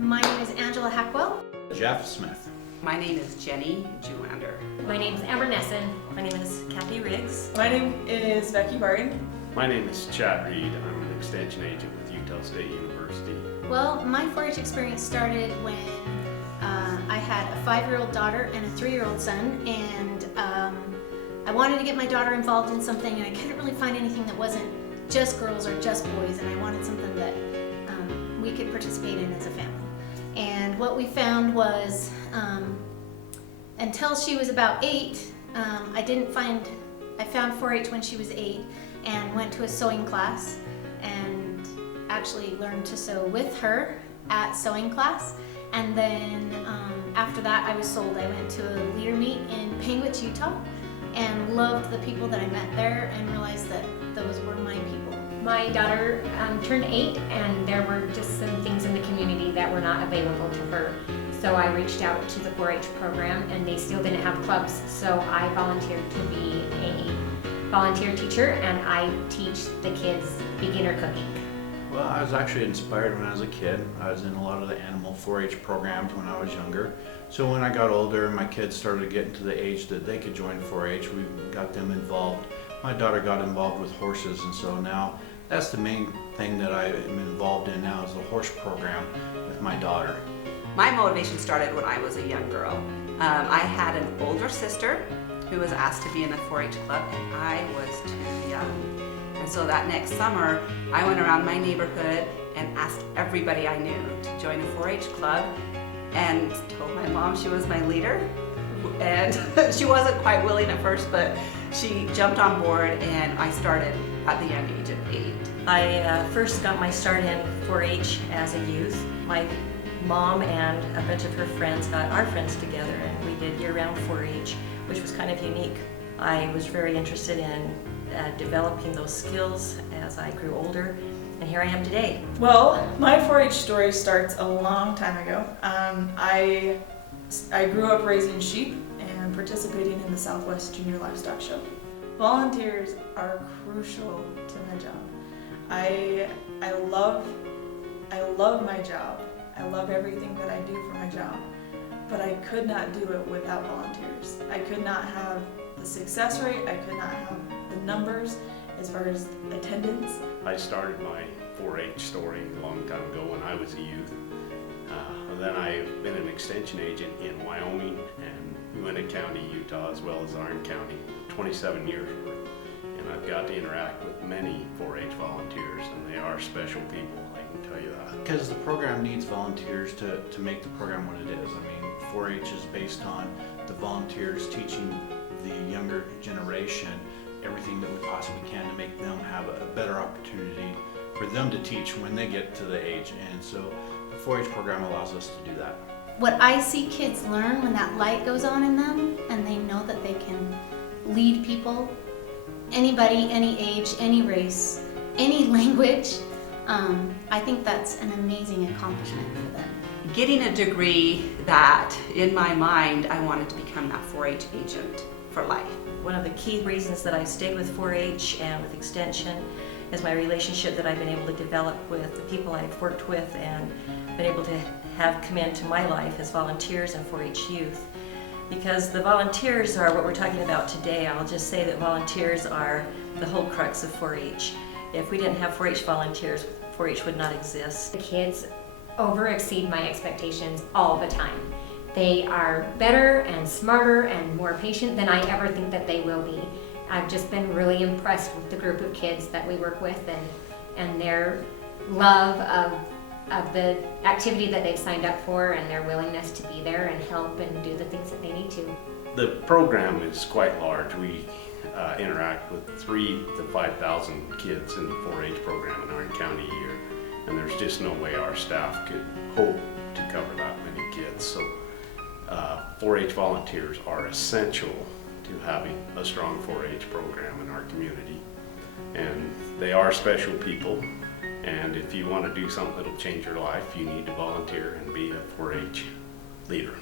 My name is Angela Hackwell. Jeff Smith. My name is Jenny Julander. My name is Amber Nesson. My name is Kathy Riggs. My name is Becky Barton. My name is Chad Reed. I'm an extension agent with Utah State University. Well, my 4-H experience started when I had a 5-year-old daughter and a 3-year-old son, and I wanted to get my daughter involved in something, and I couldn't really find anything that wasn't just girls or just boys, and I wanted something that we could participate in as a family. And what we found was, until she was about 8, I found 4-H when she was 8 and went to a sewing class and actually learned to sew with her at sewing class. And then after that I was sold. I went to a leader meet in Panguitch, Utah, and loved the people that I met there and realized that those were my people. My daughter turned 8, and there were just some things in the community that were not available to her. So I reached out to the 4-H program, and they still didn't have clubs. So I volunteered to be a volunteer teacher, and I teach the kids beginner cooking. Well, I was actually inspired when I was a kid. I was in a lot of the animal 4-H programs when I was younger. So when I got older and my kids started getting to the age that they could join 4-H, we got them involved. My daughter got involved with horses, and so now that's the main thing that I am involved in now is the horse program with my daughter. My motivation started when I was a young girl. I had an older sister who was asked to be in the 4-H club, and I was too young. And so that next summer, I went around my neighborhood and asked everybody I knew to join a 4-H club, and told my mom she was my leader. And she wasn't quite willing at first, but she jumped on board, and I started at the young age of 8. I first got my start in 4-H as a youth. My mom and a bunch of her friends got our friends together, and we did year-round 4-H, which was kind of unique. I was very interested in developing those skills as I grew older, and here I am today. Well, my 4-H story starts a long time ago. I grew up raising sheep and participating in the Southwest Junior Livestock Show. Volunteers are crucial to my job. I love my job. I love everything that I do for my job, but I could not do it without volunteers. I could not have the success rate, I could not have the numbers as far as attendance. I started my 4-H story a long time ago when I was a youth. Then I've been an extension agent in Wyoming and Uinta County, Utah, as well as Iron County, 27 years worth. And I've got to interact with many 4-H volunteers, and they are special people, I can tell you that. Because the program needs volunteers to make the program what it is. I mean, 4-H is based on the volunteers teaching the younger generation everything that we possibly can to make them have a better opportunity for them to teach when they get to the age. And so the 4-H program allows us to do that. What I see kids learn when that light goes on in them and they know that they can lead people, anybody, any age, any race, any language, I think that's an amazing accomplishment for them. Getting a degree that, in my mind, I wanted to become that 4-H agent for life. One of the key reasons that I stayed with 4-H and with Extension is my relationship that I've been able to develop with the people I've worked with and been able to have come into my life as volunteers in 4-H youth. Because the volunteers are what we're talking about today. I'll just say that volunteers are the whole crux of 4-H. If we didn't have 4-H volunteers, 4-H would not exist. The kids exceed my expectations all the time. They are better and smarter and more patient than I ever think that they will be. I've just been really impressed with the group of kids that we work with and their love of the activity that they've signed up for and their willingness to be there and help and do the things that they need to. The program is quite large. We interact with 3,000 to 5,000 kids in the 4-H program in Iron County a year, and there's just no way our staff could hope to cover that many kids. So 4-H volunteers are essential to having a strong 4-H program in our community, and they are special people, and if you want to do something that'll change your life, you need to volunteer and be a 4-H leader.